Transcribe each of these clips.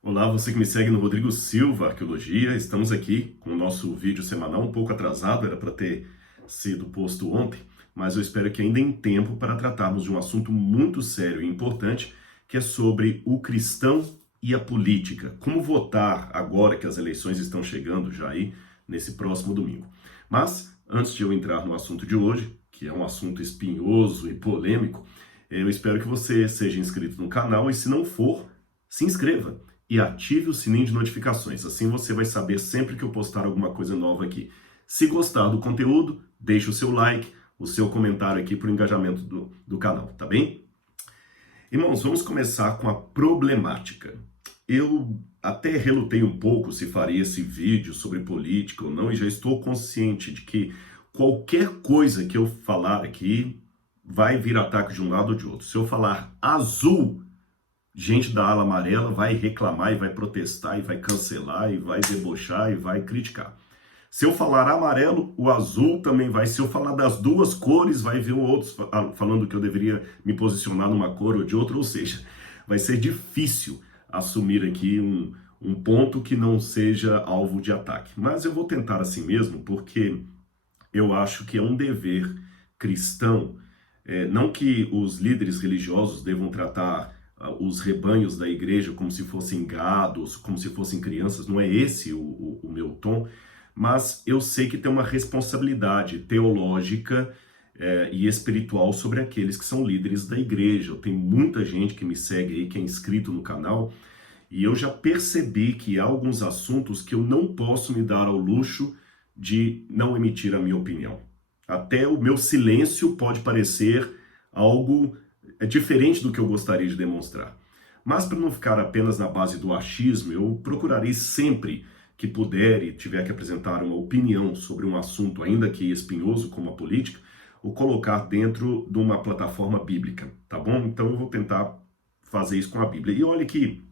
Olá, você que me segue no Rodrigo Silva Arqueologia. Estamos aqui com o nosso vídeo semanal, um pouco atrasado, era para ter sido posto ontem, mas eu espero que ainda em tempo para tratarmos de um assunto muito sério e importante, que é sobre o cristão e a política. Como votar agora que as eleições estão chegando já aí, nesse próximo domingo. Mas, antes de eu entrar no assunto de hoje, que é um assunto espinhoso e polêmico, eu espero que você seja inscrito no canal e, se não for, se inscreva e ative o sininho de notificações. Assim você vai saber sempre que eu postar alguma coisa nova aqui. Se gostar do conteúdo, deixe o seu like, o seu comentário aqui para o engajamento do canal, tá bem? Irmãos, vamos começar com a problemática. Eu até relutei um pouco se faria esse vídeo sobre política ou não, e já estou consciente de que qualquer coisa que eu falar aqui vai vir ataque de um lado ou de outro. Se eu falar azul, gente da ala amarela vai reclamar e vai protestar e vai cancelar e vai debochar e vai criticar. Se eu falar amarelo, o azul também vai. Se eu falar das duas cores, vai vir outros falando que eu deveria me posicionar numa cor ou de outra. Ou seja, vai ser difícil assumir aqui um ponto que não seja alvo de ataque. Mas eu vou tentar assim mesmo, porque eu acho que é um dever cristão. Não que os líderes religiosos devam tratar os rebanhos da igreja como se fossem gados, como se fossem crianças, não é esse o meu tom, mas eu sei que tem uma responsabilidade teológica e espiritual sobre aqueles que são líderes da igreja. Eu tenho muita gente que me segue aí, que é inscrito no canal, e eu já percebi que há alguns assuntos que eu não posso me dar ao luxo de não emitir a minha opinião. Até o meu silêncio pode parecer algo diferente do que eu gostaria de demonstrar. Mas para não ficar apenas na base do achismo, eu procurarei sempre que puder e tiver que apresentar uma opinião sobre um assunto ainda que espinhoso como a política, o colocar dentro de uma plataforma bíblica, tá bom? Então eu vou tentar fazer isso com a Bíblia. E olha que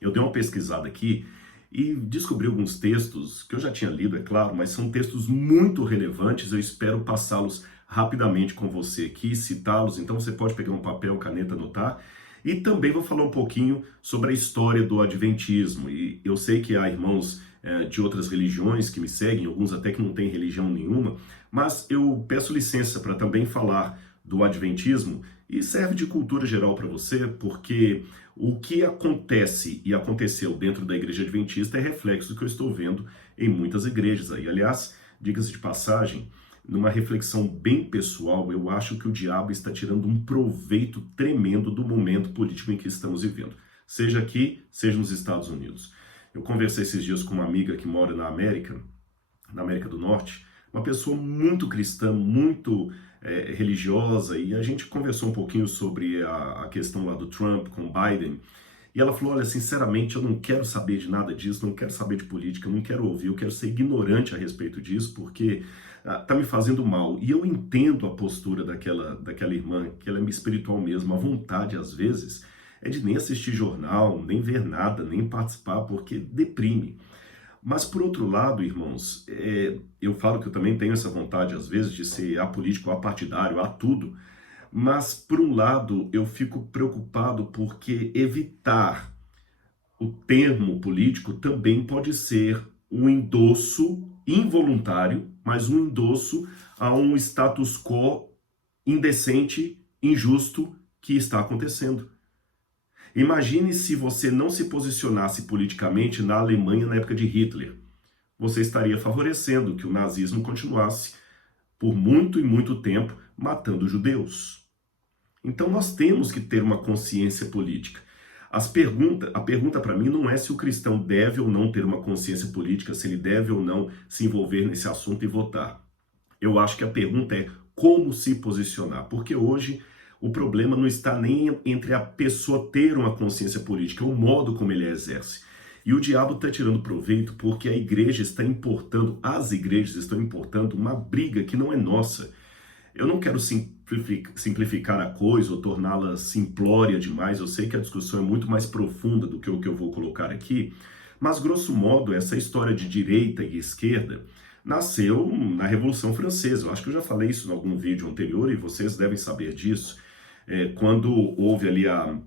eu dei uma pesquisada aqui e descobri alguns textos que eu já tinha lido, é claro, mas são textos muito relevantes. Eu espero passá-los rapidamente com você aqui, citá-los. Então você pode pegar um papel, caneta, anotar. E também vou falar um pouquinho sobre a história do adventismo. E eu sei que há irmãos de outras religiões que me seguem, alguns até que não têm religião nenhuma, mas eu peço licença para também falar do adventismo e serve de cultura geral para você, porque o que acontece e aconteceu dentro da igreja adventista é reflexo do que eu estou vendo em muitas igrejas aí. Aliás, diga-se de passagem, numa reflexão bem pessoal, eu acho que o diabo está tirando um proveito tremendo do momento político em que estamos vivendo, seja aqui, seja nos Estados Unidos. Eu conversei esses dias com uma amiga que mora na América do Norte, uma pessoa muito cristã, muito religiosa, e a gente conversou um pouquinho sobre a questão lá do Trump com o Biden, e ela falou, olha, sinceramente, eu não quero saber de nada disso, não quero saber de política, não quero ouvir, eu quero ser ignorante a respeito disso, porque tá me fazendo mal. E eu entendo a postura daquela irmã, que ela é espiritual mesmo, a vontade, às vezes, é de nem assistir jornal, nem ver nada, nem participar, porque deprime. Mas, por outro lado, irmãos, eu falo que eu também tenho essa vontade, às vezes, de ser apolítico, apartidário, a tudo. Mas, por um lado, eu fico preocupado porque evitar o termo político também pode ser um endosso involuntário, mas um endosso a um status quo indecente, injusto que está acontecendo. Imagine se você não se posicionasse politicamente na Alemanha na época de Hitler. Você estaria favorecendo que o nazismo continuasse por muito e muito tempo matando judeus. Então nós temos que ter uma consciência política. A pergunta para mim não é se o cristão deve ou não ter uma consciência política, se ele deve ou não se envolver nesse assunto e votar. Eu acho que a pergunta é como se posicionar, porque hoje o problema não está nem entre a pessoa ter uma consciência política, é o modo como ele a exerce. E o diabo está tirando proveito porque a igreja está importando, as igrejas estão importando uma briga que não é nossa. Eu não quero simplificar a coisa ou torná-la simplória demais, eu sei que a discussão é muito mais profunda do que o que eu vou colocar aqui, mas grosso modo essa história de direita e esquerda nasceu na Revolução Francesa. Eu acho que eu já falei isso em algum vídeo anterior e vocês devem saber disso. Quando houve ali a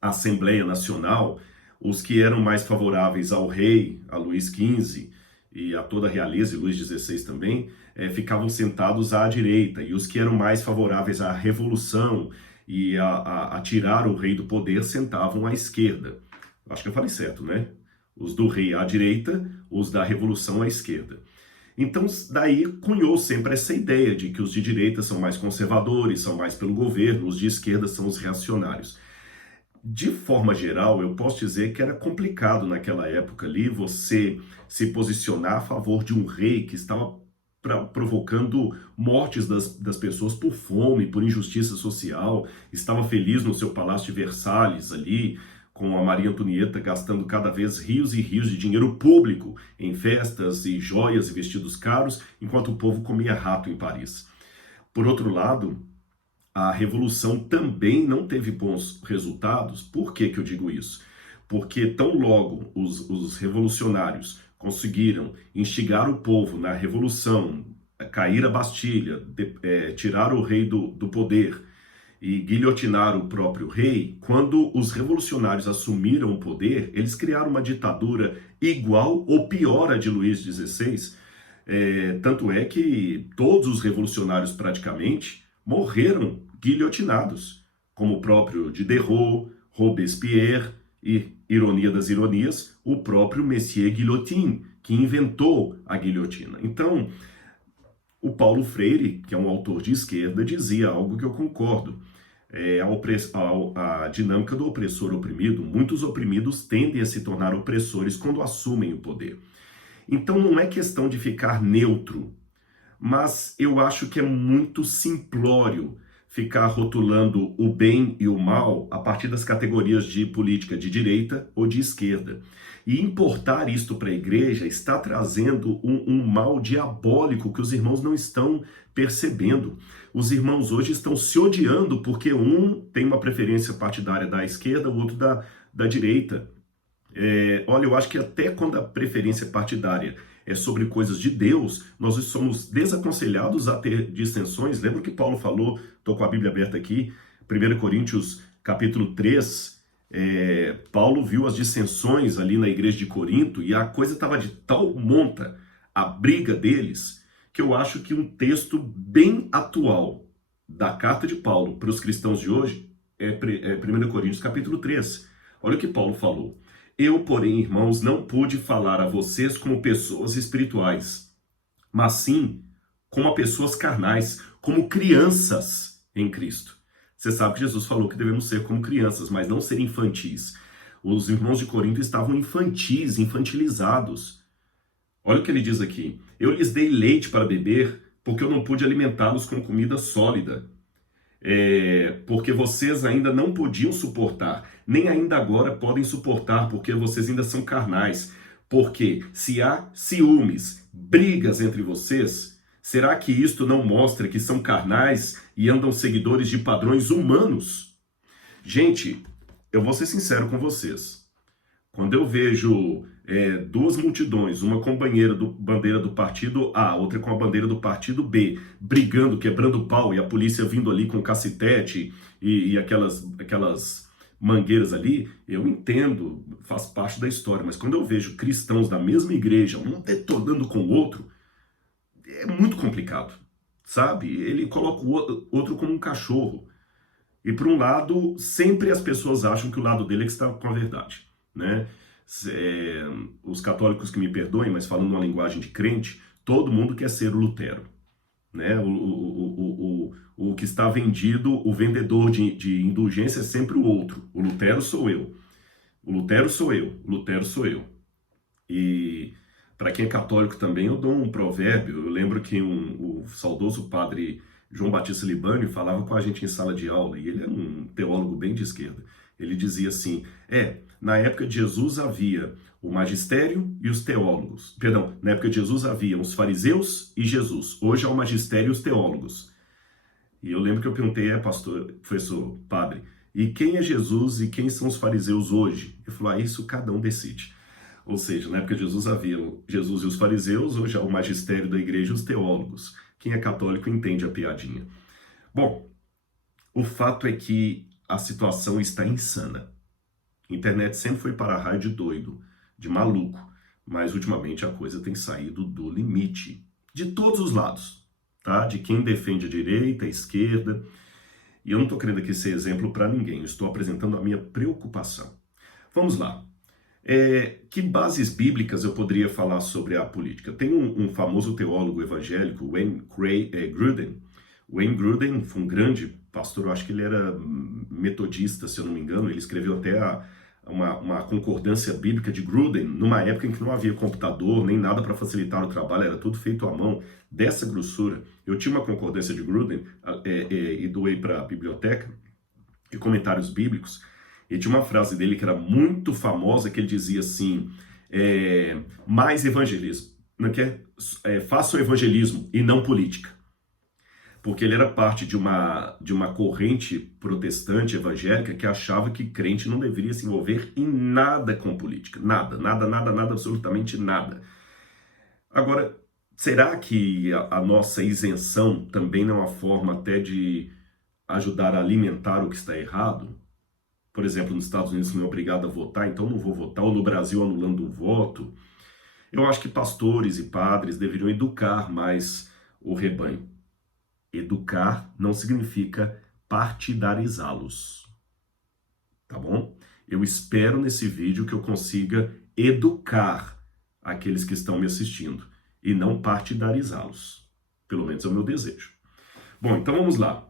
Assembleia Nacional, Os que eram mais favoráveis ao rei, a Luís XV, e a toda a realeza, e Luís XVI também, ficavam sentados à direita. E os que eram mais favoráveis à revolução e a tirar o rei do poder sentavam à esquerda. Acho que eu falei certo, né? Os do rei à direita, os da revolução à esquerda. Então, daí cunhou sempre essa ideia de que os de direita são mais conservadores, são mais pelo governo, os de esquerda são os reacionários. De forma geral, eu posso dizer que era complicado naquela época ali você se posicionar a favor de um rei que estava provocando mortes das pessoas por fome, por injustiça social, estava feliz no seu palácio de Versalhes ali, com a Maria Antonieta gastando cada vez rios e rios de dinheiro público em festas e joias e vestidos caros, enquanto o povo comia rato em Paris. Por outro lado, a revolução também não teve bons resultados. Por que eu digo isso? Porque tão logo os revolucionários conseguiram instigar o povo na revolução, cair a Bastilha, tirar o rei do poder e guilhotinar o próprio rei, quando os revolucionários assumiram o poder, eles criaram uma ditadura igual ou pior à de Luís XVI. Tanto é que todos os revolucionários praticamente morreram guilhotinados, como o próprio Diderot, Robespierre e, ironia das ironias, o próprio Messier Guillotin, que inventou a guilhotina. Então, o Paulo Freire, que é um autor de esquerda, dizia algo que eu concordo. A dinâmica do opressor oprimido, muitos oprimidos tendem a se tornar opressores quando assumem o poder. Então não é questão de ficar neutro, mas eu acho que é muito simplório ficar rotulando o bem e o mal a partir das categorias de política de direita ou de esquerda. E importar isto para a igreja está trazendo um mal diabólico que os irmãos não estão percebendo. Os irmãos hoje estão se odiando porque um tem uma preferência partidária da esquerda, o outro da direita. Olha, eu acho que até quando a preferência partidária é sobre coisas de Deus, nós somos desaconselhados a ter dissensões. Lembra que Paulo falou, estou com a Bíblia aberta aqui, 1 Coríntios capítulo 3, Paulo viu as dissensões ali na igreja de Corinto e a coisa estava de tal monta, a briga deles, que eu acho que um texto bem atual da carta de Paulo para os cristãos de hoje é 1 Coríntios capítulo 3. Olha o que Paulo falou. Eu, porém, irmãos, não pude falar a vocês como pessoas espirituais, mas sim como a pessoas carnais, como crianças em Cristo. Você sabe que Jesus falou que devemos ser como crianças, mas não ser infantis. Os irmãos de Corinto estavam infantis, infantilizados. Olha o que ele diz aqui. Eu lhes dei leite para beber, porque eu não pude alimentá-los com comida sólida. Porque vocês ainda não podiam suportar, nem ainda agora podem suportar, porque vocês ainda são carnais. Porque se há ciúmes, brigas entre vocês, será que isto não mostra que são carnais e andam seguidores de padrões humanos? Gente, eu vou ser sincero com vocês. Quando eu vejo duas multidões, uma com bandeira do partido A, outra com a bandeira do partido B, brigando, quebrando pau, e a polícia vindo ali com cacetete e aquelas mangueiras ali, eu entendo, faz parte da história, mas quando eu vejo cristãos da mesma igreja, um detonando com o outro, é muito complicado, sabe? Ele coloca o outro como um cachorro. E por um lado, sempre as pessoas acham que o lado dele é que está com a verdade, né? Os católicos que me perdoem, mas falando uma linguagem de crente, todo mundo quer ser o Lutero, né? O que está vendido, o vendedor de indulgência é sempre o outro. O Lutero sou eu. O Lutero sou eu. O Lutero sou eu. E para quem é católico também, eu dou um provérbio. Eu lembro que o saudoso padre João Batista Libânio falava com a gente em sala de aula, e ele era um teólogo bem de esquerda. Ele dizia assim, na época de Jesus havia o magistério e os teólogos. Perdão, na época de Jesus havia os fariseus e Jesus. Hoje há o magistério e os teólogos. E eu lembro que eu perguntei, pastor, professor, padre, e quem é Jesus e quem são os fariseus hoje? Ele falou, isso cada um decide. Ou seja, na época de Jesus havia Jesus e os fariseus, hoje há o magistério da igreja e os teólogos. Quem é católico entende a piadinha. Bom, o fato é que a situação está insana. Internet sempre foi para raio de doido, de maluco, mas ultimamente a coisa tem saído do limite, de todos os lados, tá? De quem defende a direita, a esquerda. E eu não estou querendo aqui ser exemplo para ninguém, eu estou apresentando a minha preocupação. Vamos lá. Que bases bíblicas eu poderia falar sobre a política? Tem um famoso teólogo evangélico, Gruden. Wayne Gruden foi um grande pastor, eu acho que ele era metodista, se eu não me engano, ele escreveu até uma concordância bíblica de Gruden, numa época em que não havia computador, nem nada para facilitar o trabalho, era tudo feito à mão, dessa grossura. Eu tinha uma concordância de Gruden e doei para a biblioteca, e comentários bíblicos, e tinha uma frase dele que era muito famosa, que ele dizia assim, mais evangelismo, faça o evangelismo e não política. Porque ele era parte de uma corrente protestante evangélica que achava que crente não deveria se envolver em nada com política. Nada, absolutamente nada. Agora, será que a nossa isenção também não é uma forma até de ajudar a alimentar o que está errado? Por exemplo, nos Estados Unidos não é obrigado a votar, então não vou votar, ou no Brasil anulando o voto. Eu acho que pastores e padres deveriam educar mais o rebanho. Educar não significa partidarizá-los, tá bom? Eu espero nesse vídeo que eu consiga educar aqueles que estão me assistindo e não partidarizá-los. Pelo menos é o meu desejo. Bom, então vamos lá.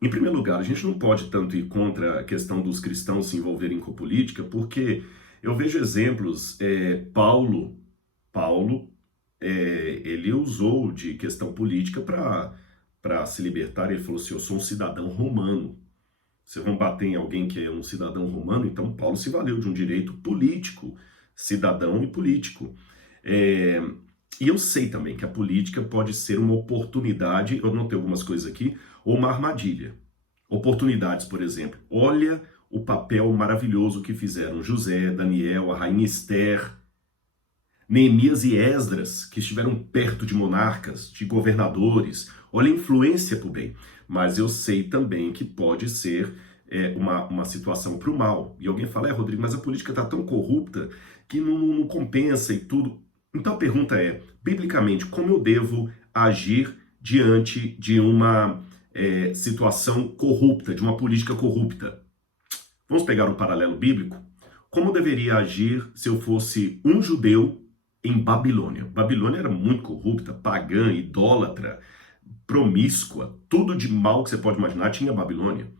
Em primeiro lugar, a gente não pode tanto ir contra a questão dos cristãos se envolverem com política, porque eu vejo exemplos, Paulo, ele usou de questão política para se libertar. Ele falou assim, eu sou um cidadão romano. Se vão bater em alguém que é um cidadão romano, então Paulo se valeu de um direito político, cidadão e político. E eu sei também que a política pode ser uma oportunidade, eu notei algumas coisas aqui, ou uma armadilha. Oportunidades, por exemplo. Olha o papel maravilhoso que fizeram José, Daniel, a rainha Esther, Neemias e Esdras, que estiveram perto de monarcas, de governadores. Olha a influência para o bem. Mas eu sei também que pode ser uma situação para o mal. E alguém fala, Rodrigo, mas a política está tão corrupta que não compensa e tudo. Então a pergunta é, biblicamente, como eu devo agir diante de uma situação corrupta, de uma política corrupta? Vamos pegar um paralelo bíblico? Como eu deveria agir se eu fosse um judeu em Babilônia? Babilônia era muito corrupta, pagã, idólatra, promíscua, tudo de mal que você pode imaginar tinha Babilônia.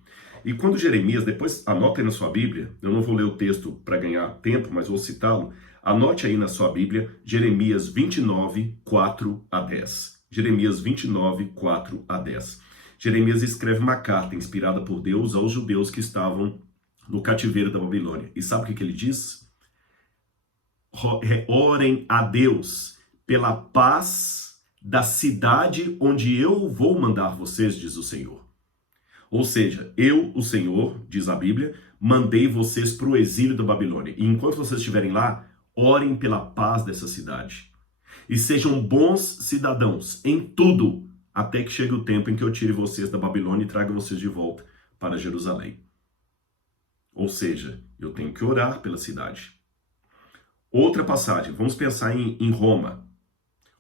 E quando Jeremias, depois anote aí na sua Bíblia, eu não vou ler o texto para ganhar tempo, mas vou citá-lo, anote aí na sua Bíblia, Jeremias 29, 4 a 10. Jeremias 29, 4 a 10. Jeremias escreve uma carta inspirada por Deus aos judeus que estavam no cativeiro da Babilônia. E sabe o que ele diz? Orem a Deus pela paz da cidade onde eu vou mandar vocês, diz o Senhor. Ou seja, eu, o Senhor, diz a Bíblia, mandei vocês para o exílio da Babilônia. E enquanto vocês estiverem lá, orem pela paz dessa cidade. E sejam bons cidadãos em tudo, até que chegue o tempo em que eu tire vocês da Babilônia e traga vocês de volta para Jerusalém. Ou seja, eu tenho que orar pela cidade. Outra passagem, vamos pensar em Roma.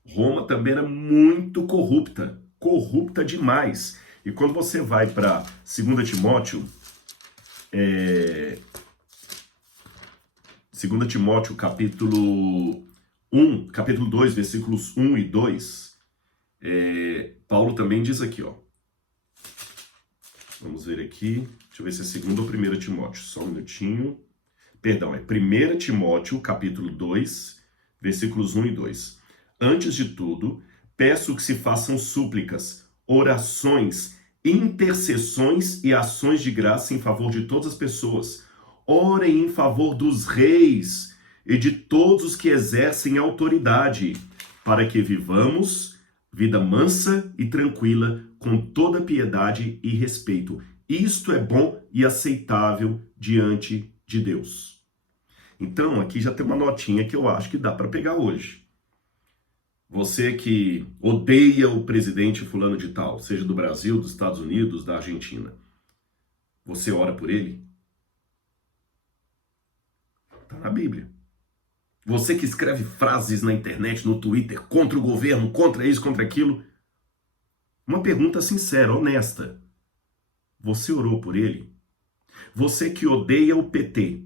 Roma também era muito corrupta, corrupta demais. E quando você vai para 2 Timóteo, 2 Timóteo capítulo 2, versículos 1 e 2, Paulo também diz aqui, ó. Vamos ver aqui, deixa eu ver se é 2 ou 1 Timóteo, só um minutinho. Perdão, é 1 Timóteo capítulo 2, versículos 1 e 2. Antes de tudo, peço que se façam súplicas, orações, intercessões e ações de graça em favor de todas as pessoas. Orem em favor dos reis e de todos os que exercem autoridade, para que vivamos vida mansa e tranquila, com toda piedade e respeito. Isto é bom e aceitável diante de Deus. Então, aqui já tem uma notinha que eu acho que dá para pegar hoje. Você que odeia o presidente fulano de tal, seja do Brasil, dos Estados Unidos, da Argentina, você ora por ele? Está na Bíblia. Você que escreve frases na internet, no Twitter, contra o governo, contra isso, contra aquilo. Uma pergunta sincera, honesta. Você orou por ele? Você que odeia o PT,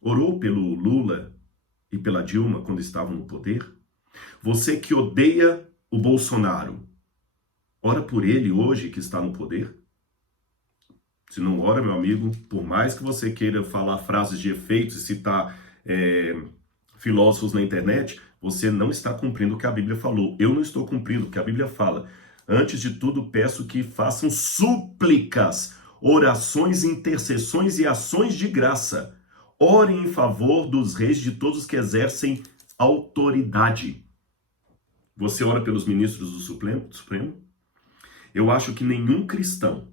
orou pelo Lula e pela Dilma quando estavam no poder? Você que odeia o Bolsonaro, ora por ele hoje que está no poder? Se não ora, meu amigo, por mais que você queira falar frases de efeito e citar filósofos na internet, você não está cumprindo o que a Bíblia falou. Eu não estou cumprindo o que a Bíblia fala. Antes de tudo, peço que façam súplicas, orações, intercessões e ações de graça. Orem em favor dos reis, de todos que exercem autoridade. Você ora pelos ministros do Supremo? Eu acho que nenhum cristão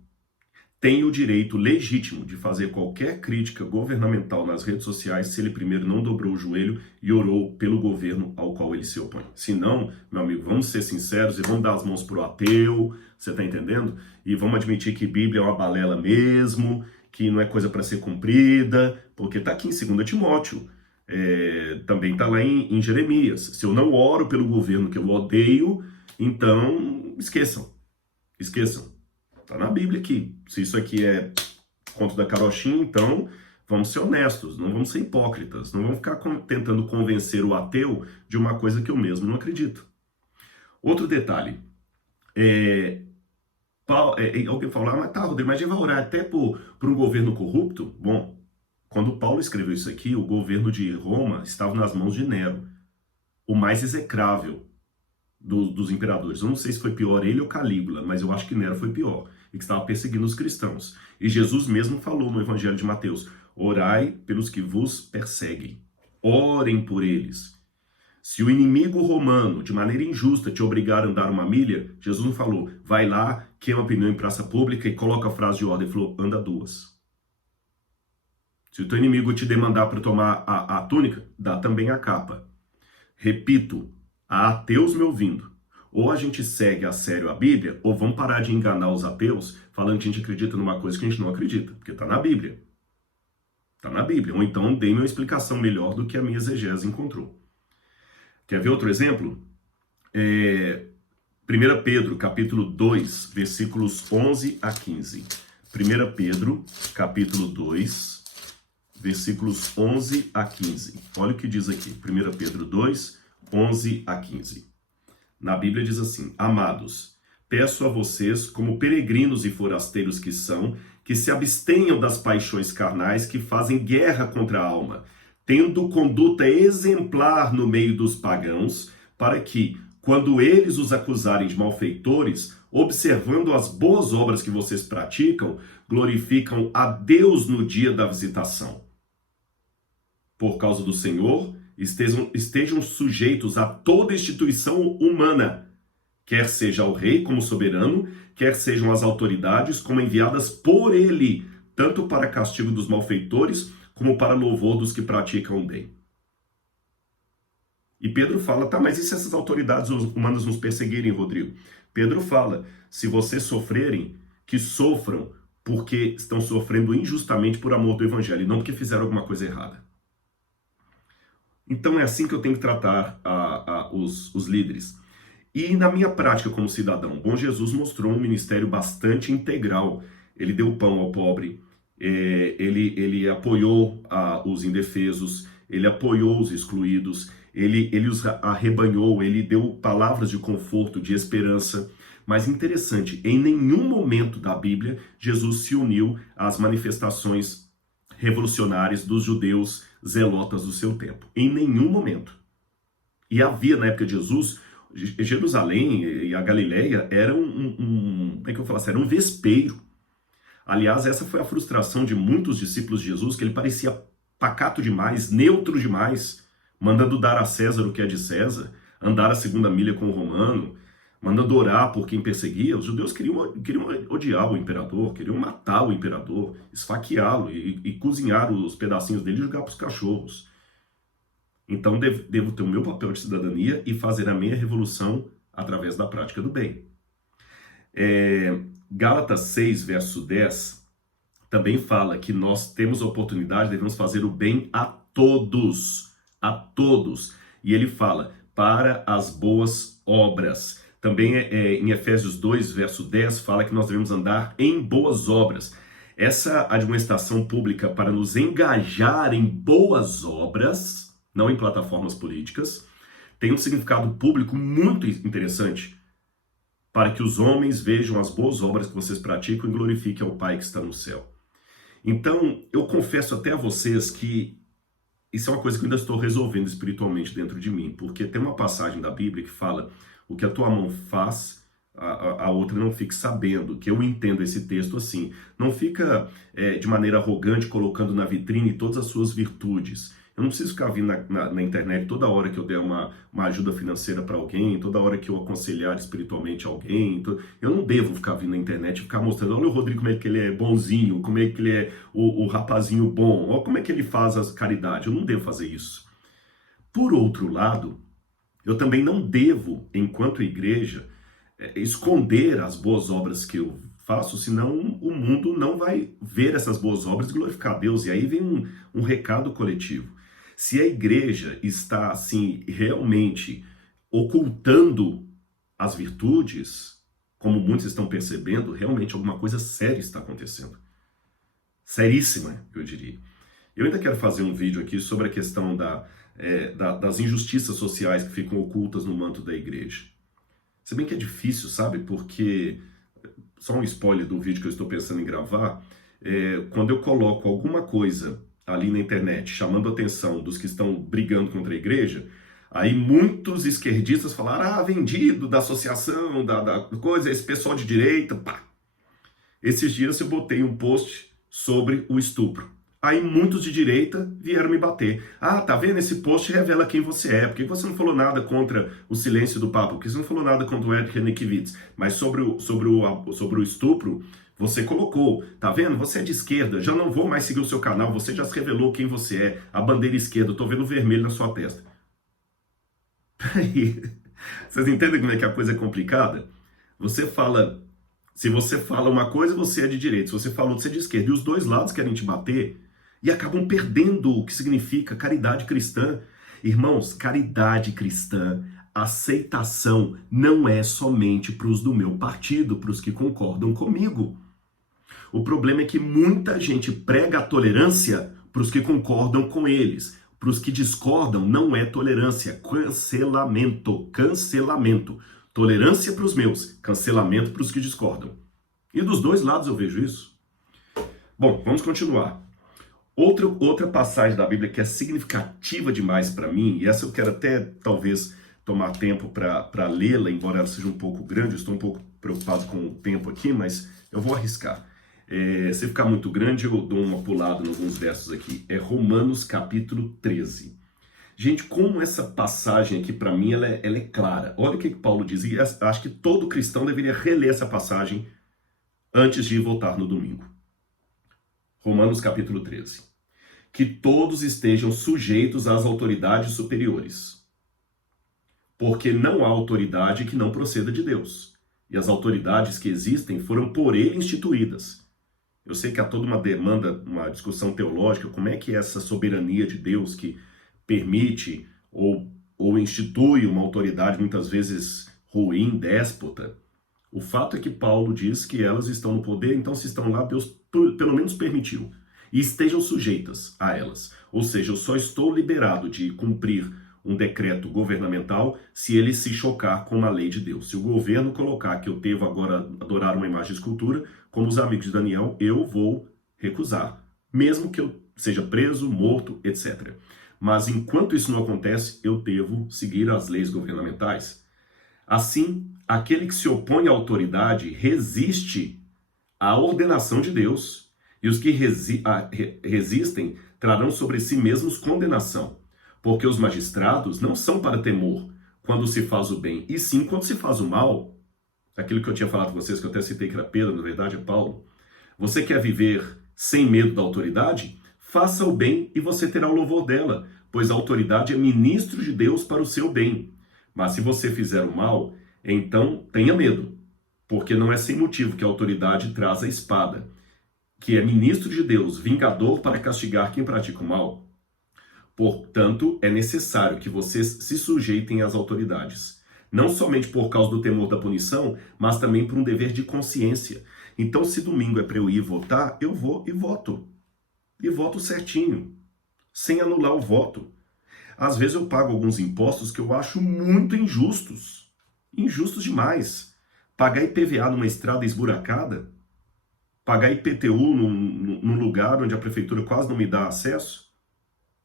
tem o direito legítimo de fazer qualquer crítica governamental nas redes sociais se ele primeiro não dobrou o joelho e orou pelo governo ao qual ele se opõe. Se não, meu amigo, vamos ser sinceros e vamos dar as mãos pro ateu, você tá entendendo? E vamos admitir que Bíblia é uma balela mesmo, que não é coisa para ser cumprida, porque tá aqui em 2 Timóteo, também tá lá em Jeremias. Se eu não oro pelo governo que eu odeio, então esqueçam. Tá na Bíblia aqui. Se isso aqui é conto da carochinha, então vamos ser honestos, não vamos ser hipócritas, não vamos ficar tentando convencer o ateu de uma coisa que eu mesmo não acredito. Outro detalhe, alguém falou, mas tá, Rodrigo, mas a gente vai orar até por um governo corrupto? Bom, quando Paulo escreveu isso aqui, o governo de Roma estava nas mãos de Nero, o mais execrável dos imperadores. Eu não sei se foi pior ele ou Calígula, mas eu acho que Nero foi pior, e que estava perseguindo os cristãos. E Jesus mesmo falou no Evangelho de Mateus, orai pelos que vos perseguem, orem por eles. Se o inimigo romano, de maneira injusta, te obrigar a andar 1 milha, Jesus não falou, vai lá, queima pneu em praça pública e coloca a frase de ordem, ele falou, anda 2. Se o teu inimigo te demandar para tomar a túnica, dá também a capa. Repito, há ateus me ouvindo. Ou a gente segue a sério a Bíblia, ou vamos parar de enganar os ateus, falando que a gente acredita numa coisa que a gente não acredita, porque está na Bíblia. Está na Bíblia. Ou então dê uma explicação melhor do que a minha exegese encontrou. Quer ver outro exemplo? 1 Pedro, capítulo 2, versículos 11 a 15. 1 Pedro, capítulo 2, versículos 11 a 15. Olha o que diz aqui. 1 Pedro 2, 11 a 15. Na Bíblia diz assim, amados, peço a vocês, como peregrinos e forasteiros que são, que se abstenham das paixões carnais que fazem guerra contra a alma, tendo conduta exemplar no meio dos pagãos, para que, quando eles os acusarem de malfeitores, observando as boas obras que vocês praticam, glorificam a Deus no dia da visitação. Por causa do Senhor, estejam sujeitos a toda instituição humana, quer seja o rei como soberano, quer sejam as autoridades como enviadas por ele, tanto para castigo dos malfeitores, como para louvor dos que praticam o bem. E Pedro fala, tá, mas e se essas autoridades humanas nos perseguirem, Rodrigo? Pedro fala, se vocês sofrerem, que sofram porque estão sofrendo injustamente por amor do evangelho, e não porque fizeram alguma coisa errada. Então é assim que eu tenho que tratar os líderes. E na minha prática como cidadão, Bom Jesus mostrou um ministério bastante integral. Ele deu pão ao pobre, ele apoiou os indefesos, ele apoiou os excluídos, ele os arrebanhou, ele deu palavras de conforto, de esperança. Mas interessante, em nenhum momento da Bíblia, Jesus se uniu às manifestações revolucionárias dos judeus zelotas do seu tempo. Em nenhum momento. E havia, na época de Jesus, Jerusalém e a Galileia era como é que eu falo assim? Era um vespeiro. Aliás, essa foi a frustração de muitos discípulos de Jesus, que ele parecia pacato demais, neutro demais, mandando dar a César o que é de César, andar a 2ª milha com o romano, mandando orar por quem perseguia. Os judeus queriam odiar o imperador, queriam matar o imperador, esfaqueá-lo e cozinhar os pedacinhos dele e jogar para os cachorros. Então devo ter o meu papel de cidadania e fazer a minha revolução através da prática do bem. Gálatas 6, verso 10, também fala que nós temos a oportunidade, devemos fazer o bem a todos, a todos. E ele fala, para as boas obras. Também em Efésios 2, verso 10, fala que nós devemos andar em boas obras. Essa administração pública para nos engajar em boas obras, não em plataformas políticas, tem um significado público muito interessante, para que os homens vejam as boas obras que vocês praticam e glorifiquem ao Pai que está no céu. Então, eu confesso até a vocês que isso é uma coisa que eu ainda estou resolvendo espiritualmente dentro de mim, porque tem uma passagem da Bíblia que fala, o que a tua mão faz, a outra não fique sabendo, que eu entendo esse texto assim, não fica de maneira arrogante colocando na vitrine todas as suas virtudes. Eu não preciso ficar vindo na internet toda hora que eu der uma ajuda financeira para alguém, toda hora que eu aconselhar espiritualmente alguém. Eu não devo ficar vindo na internet e ficar mostrando, olha o Rodrigo como é que ele é bonzinho, como é que ele é o rapazinho bom, olha como é que ele faz as caridades. Eu não devo fazer isso. Por outro lado, eu também não devo, enquanto igreja, esconder as boas obras que eu faço, senão o mundo não vai ver essas boas obras e glorificar a Deus. E aí vem um recado coletivo. Se a igreja está, assim, realmente ocultando as virtudes, como muitos estão percebendo, realmente alguma coisa séria está acontecendo. Seríssima, eu diria. Eu ainda quero fazer um vídeo aqui sobre a questão das injustiças sociais que ficam ocultas no manto da igreja. Se bem que é difícil, sabe? Porque, só um spoiler do vídeo que eu estou pensando em gravar, quando eu coloco alguma coisa ali na internet, chamando a atenção dos que estão brigando contra a igreja, aí muitos esquerdistas falaram, vendido da associação, da coisa, esse pessoal de direita, pá. Esses dias eu botei um post sobre o estupro. Aí muitos de direita vieram me bater. Tá vendo? Esse post revela quem você é. Por que você não falou nada contra o silêncio do Papa? Por que você não falou nada contra o Ed Renekiewicz? Mas sobre o estupro, você colocou. Tá vendo? Você é de esquerda. Já não vou mais seguir o seu canal. Você já se revelou quem você é. A bandeira esquerda. Eu tô vendo vermelho na sua testa. Peraí. Vocês entendem como é que a coisa é complicada? Se você fala uma coisa, você é de direita. Se você fala outra, você é de esquerda. E os dois lados querem te bater. E acabam perdendo o que significa caridade cristã. Irmãos, caridade cristã, aceitação, não é somente para os do meu partido, para os que concordam comigo. O problema é que muita gente prega a tolerância para os que concordam com eles. Para os que discordam, não é tolerância, cancelamento, cancelamento. Tolerância para os meus, cancelamento para os que discordam. E dos dois lados eu vejo isso. Bom, vamos continuar. Outra passagem da Bíblia que é significativa demais para mim, e essa eu quero até talvez tomar tempo para lê-la, embora ela seja um pouco grande, eu estou um pouco preocupado com o tempo aqui, mas eu vou arriscar. Se ficar muito grande, eu dou uma pulada em alguns versos aqui. É Romanos capítulo 13. Gente, como essa passagem aqui para mim ela é clara. Olha o que Paulo diz, e acho que todo cristão deveria reler essa passagem antes de votar no domingo. Romanos capítulo 13. Que todos estejam sujeitos às autoridades superiores, porque não há autoridade que não proceda de Deus, e as autoridades que existem foram por ele instituídas. Eu sei que há toda uma demanda, uma discussão teológica, como é que é essa soberania de Deus que permite ou institui uma autoridade muitas vezes ruim, déspota. O fato é que Paulo diz que elas estão no poder, então se estão lá, Deus pelo menos permitiu. E estejam sujeitas a elas. Ou seja, eu só estou liberado de cumprir um decreto governamental se ele se chocar com a lei de Deus. Se o governo colocar que eu devo agora adorar uma imagem de escultura, como os amigos de Daniel, eu vou recusar. Mesmo que eu seja preso, morto, etc. Mas enquanto isso não acontece, eu devo seguir as leis governamentais. Assim, aquele que se opõe à autoridade resiste à ordenação de Deus, e os que resistem trarão sobre si mesmos condenação, porque os magistrados não são para temor quando se faz o bem, e sim quando se faz o mal. Aquilo que eu tinha falado com vocês, que eu até citei que era Pedro, na verdade é Paulo. Você quer viver sem medo da autoridade? Faça o bem e você terá o louvor dela, pois a autoridade é ministro de Deus para o seu bem. Mas se você fizer o mal, então tenha medo, porque não é sem motivo que a autoridade traz a espada, que é ministro de Deus, vingador para castigar quem pratica o mal. Portanto, é necessário que vocês se sujeitem às autoridades. Não somente por causa do temor da punição, mas também por um dever de consciência. Então, se domingo é para eu ir votar, eu vou e voto. E voto certinho, sem anular o voto. Às vezes eu pago alguns impostos que eu acho muito injustos. Injustos demais. Pagar IPVA numa estrada esburacada, pagar IPTU num lugar onde a prefeitura quase não me dá acesso,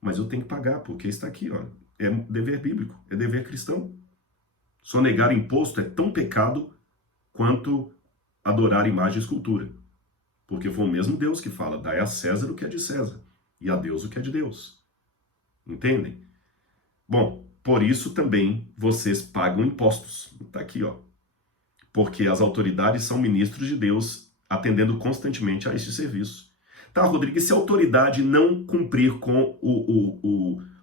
mas eu tenho que pagar, porque está aqui, ó. É dever bíblico, é dever cristão. Sonegar imposto é tão pecado quanto adorar imagem e escultura. Porque foi o mesmo Deus que fala, dai a César o que é de César, e a Deus o que é de Deus. Entendem? Bom, por isso também vocês pagam impostos. Está aqui, ó. Porque as autoridades são ministros de Deus, atendendo constantemente a este serviço. Tá, Rodrigo, e se a autoridade não cumprir com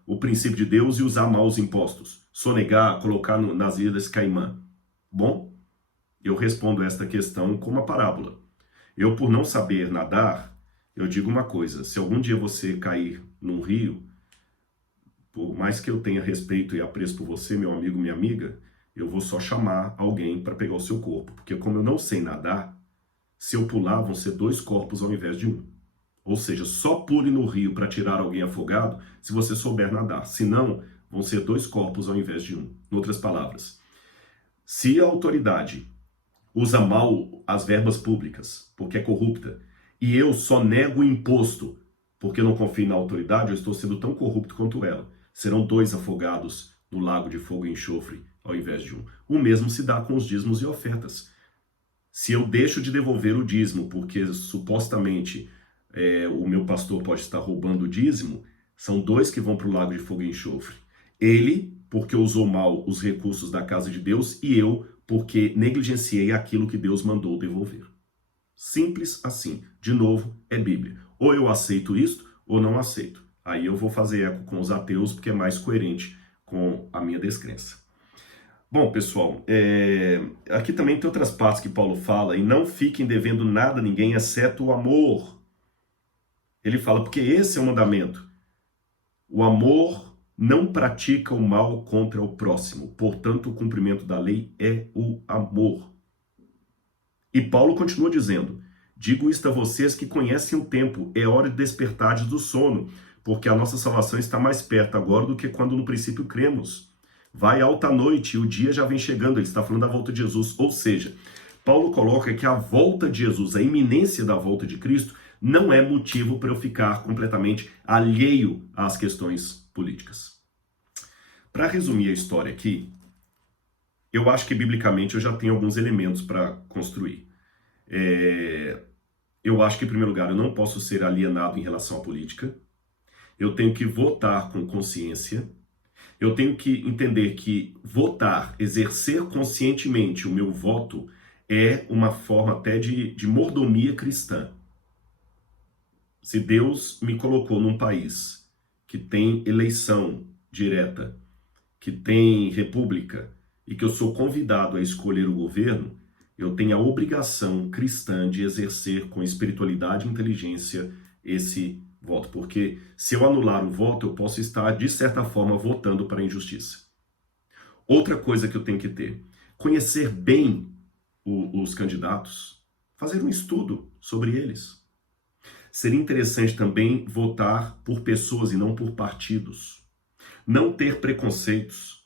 o princípio de Deus e usar mal os impostos? Sonegar, colocar nas Ilhas Caimã? Bom, eu respondo esta questão com uma parábola. Eu, por não saber nadar, eu digo uma coisa: se algum dia você cair num rio, por mais que eu tenha respeito e apreço por você, meu amigo, minha amiga, eu vou só chamar alguém para pegar o seu corpo. Porque como eu não sei nadar, se eu pular, vão ser 2 corpos ao invés de 1. Ou seja, só pule no rio para tirar alguém afogado se você souber nadar. Senão, vão ser 2 corpos ao invés de 1. Em outras palavras, se a autoridade usa mal as verbas públicas, porque é corrupta, e eu só nego o imposto porque eu não confio na autoridade, eu estou sendo tão corrupto quanto ela. Serão 2 afogados no lago de fogo e enxofre ao invés de 1. O mesmo se dá com os dízimos e ofertas. Se eu deixo de devolver o dízimo porque supostamente o meu pastor pode estar roubando o dízimo, são 2 que vão para o lago de fogo e enxofre. Ele, porque usou mal os recursos da casa de Deus, e eu, porque negligenciei aquilo que Deus mandou devolver. Simples assim. De novo, é Bíblia. Ou eu aceito isto, ou não aceito. Aí eu vou fazer eco com os ateus, porque é mais coerente com a minha descrença. Bom, pessoal, aqui também tem outras partes que Paulo fala, e não fiquem devendo nada a ninguém, exceto o amor. Ele fala, porque esse é o mandamento. O amor não pratica o mal contra o próximo. Portanto, o cumprimento da lei é o amor. E Paulo continua dizendo, digo isto a vocês que conhecem o tempo, é hora de despertar do sono, porque a nossa salvação está mais perto agora do que quando no princípio cremos. Vai alta noite e o dia já vem chegando. Ele está falando da volta de Jesus. Ou seja, Paulo coloca que a volta de Jesus, a iminência da volta de Cristo, não é motivo para eu ficar completamente alheio às questões políticas. Para resumir a história aqui, eu acho que biblicamente eu já tenho alguns elementos para construir. Eu acho que, em primeiro lugar, eu não posso ser alienado em relação à política. Eu tenho que votar com consciência. Eu tenho que entender que votar, exercer conscientemente o meu voto, é uma forma até de mordomia cristã. Se Deus me colocou num país que tem eleição direta, que tem república, e que eu sou convidado a escolher o governo, eu tenho a obrigação cristã de exercer com espiritualidade e inteligência esse voto. Porque se eu anular o voto, eu posso estar, de certa forma, votando para a injustiça. Outra coisa que eu tenho que ter, conhecer bem os candidatos, fazer um estudo sobre eles. Seria interessante também votar por pessoas e não por partidos. Não ter preconceitos.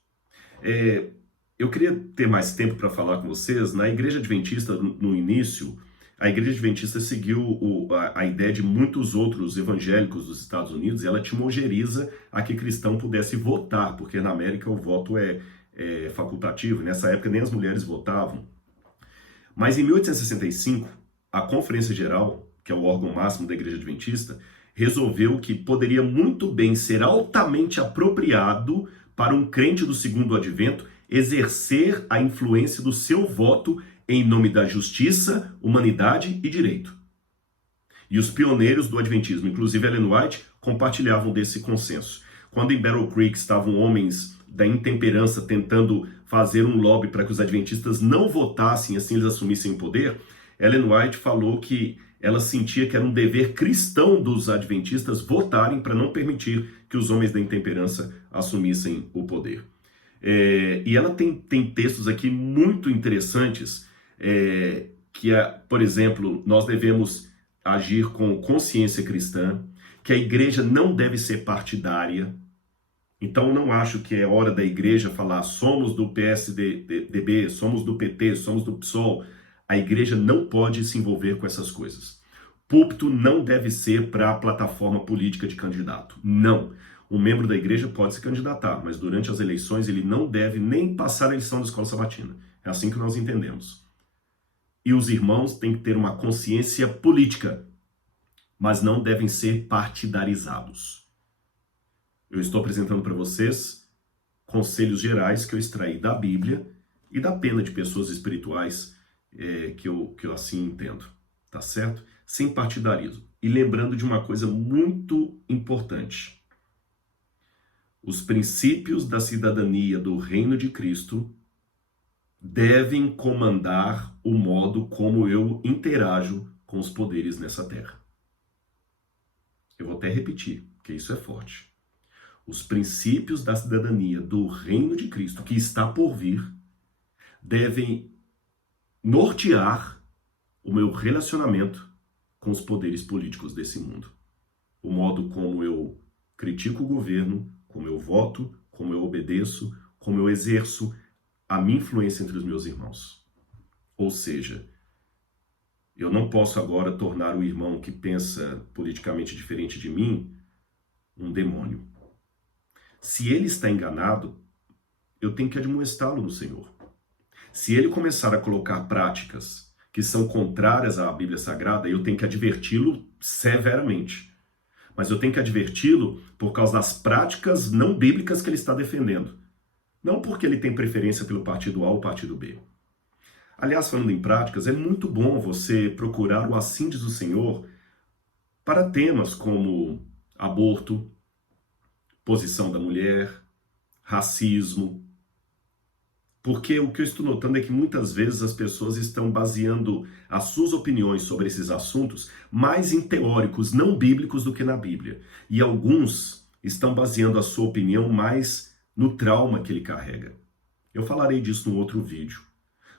Eu queria ter mais tempo para falar com vocês. Na Igreja Adventista, no início, a Igreja Adventista seguiu a ideia de muitos outros evangélicos dos Estados Unidos, e ela timogeriza a que cristão pudesse votar, porque na América o voto é facultativo. Nessa época nem as mulheres votavam. Mas em 1865, a Conferência Geral, que é o órgão máximo da Igreja Adventista, resolveu que poderia muito bem ser altamente apropriado para um crente do segundo advento exercer a influência do seu voto em nome da justiça, humanidade e direito. E os pioneiros do adventismo, inclusive Ellen White, compartilhavam desse consenso. Quando em Battle Creek estavam homens da intemperança tentando fazer um lobby para que os adventistas não votassem, assim eles assumissem o poder, Ellen White falou que ela sentia que era um dever cristão dos adventistas votarem para não permitir que os homens da intemperança assumissem o poder. E ela tem textos aqui muito interessantes, por exemplo, nós devemos agir com consciência cristã, que a igreja não deve ser partidária. Então, não acho que é hora da igreja falar somos do PSDB, somos do PT, somos do PSOL. A igreja não pode se envolver com essas coisas. Púlpito não deve ser para a plataforma política de candidato. Não. Um membro da igreja pode se candidatar, mas durante as eleições ele não deve nem passar a lição da escola sabatina. É assim que nós entendemos. E os irmãos têm que ter uma consciência política, mas não devem ser partidarizados. Eu estou apresentando para vocês conselhos gerais que eu extraí da Bíblia e da pena de pessoas espirituais que eu assim entendo, tá certo? Sem partidarismo. E lembrando de uma coisa muito importante. Os princípios da cidadania do reino de Cristo devem comandar o modo como eu interajo com os poderes nessa terra. Eu vou até repetir, porque isso é forte. Os princípios da cidadania do reino de Cristo, que está por vir, devem nortear o meu relacionamento com os poderes políticos desse mundo. O modo como eu critico o governo, como eu voto, como eu obedeço, como eu exerço a minha influência entre os meus irmãos. Ou seja, eu não posso agora tornar o irmão que pensa politicamente diferente de mim um demônio. Se ele está enganado, eu tenho que admoestá-lo no Senhor. Se ele começar a colocar práticas que são contrárias à Bíblia Sagrada, eu tenho que adverti-lo severamente. Mas eu tenho que adverti-lo por causa das práticas não bíblicas que ele está defendendo. Não porque ele tem preferência pelo partido A ou partido B. Aliás, falando em práticas, é muito bom você procurar o assim diz o Senhor para temas como aborto, posição da mulher, racismo. Porque o que eu estou notando é que muitas vezes as pessoas estão baseando as suas opiniões sobre esses assuntos mais em teóricos não bíblicos do que na Bíblia. E alguns estão baseando a sua opinião mais no trauma que ele carrega. Eu falarei disso num outro vídeo.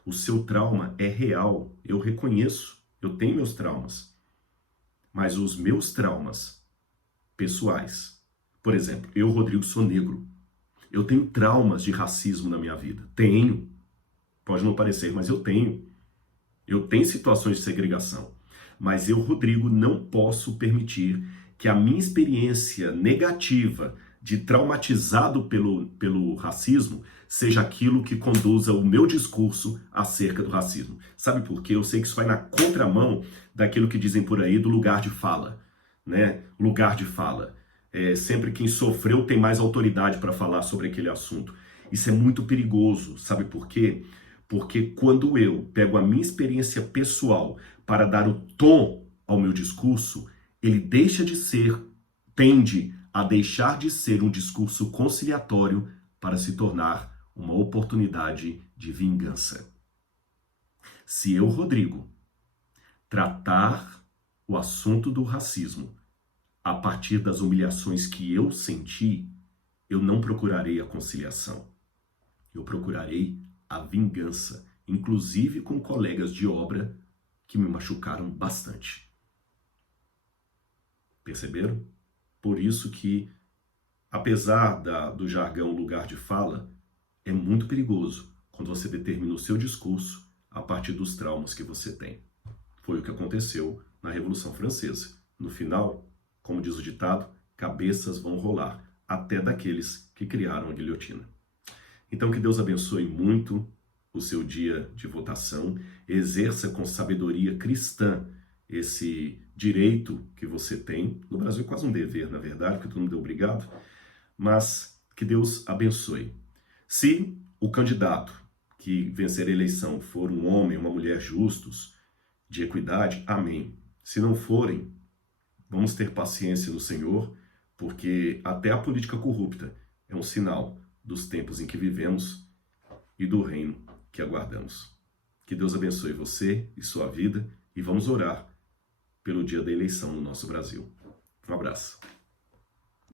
O seu trauma é real, eu reconheço, eu tenho meus traumas. Mas os meus traumas pessoais, por exemplo, eu, Rodrigo, sou negro. Eu tenho traumas de racismo na minha vida. Tenho. Pode não parecer, mas eu tenho. Eu tenho situações de segregação. Mas eu, Rodrigo, não posso permitir que a minha experiência negativa de traumatizado pelo racismo seja aquilo que conduza o meu discurso acerca do racismo. Sabe por quê? Eu sei que isso vai na contramão daquilo que dizem por aí do lugar de fala, né? Lugar de fala. Sempre quem sofreu tem mais autoridade para falar sobre aquele assunto. Isso é muito perigoso, sabe por quê? Porque quando eu pego a minha experiência pessoal para dar o tom ao meu discurso, ele tende a deixar de ser um discurso conciliatório para se tornar uma oportunidade de vingança. Se eu, Rodrigo, tratar o assunto do racismo a partir das humilhações que eu senti, eu não procurarei a conciliação. Eu procurarei a vingança, inclusive com colegas de obra que me machucaram bastante. Perceberam? Por isso que, apesar do jargão lugar de fala, é muito perigoso quando você determina o seu discurso a partir dos traumas que você tem. Foi o que aconteceu na Revolução Francesa. No final, como diz o ditado, cabeças vão rolar, até daqueles que criaram a guilhotina. Então que Deus abençoe muito o seu dia de votação, exerça com sabedoria cristã esse direito que você tem. No Brasil é quase um dever, na verdade, porque todo mundo é obrigado, mas que Deus abençoe. Se o candidato que vencer a eleição for um homem, uma mulher justos, de equidade, amém. Se não forem, vamos ter paciência no Senhor, porque até a política corrupta é um sinal dos tempos em que vivemos e do reino que aguardamos. Que Deus abençoe você e sua vida e vamos orar pelo dia da eleição no nosso Brasil. Um abraço.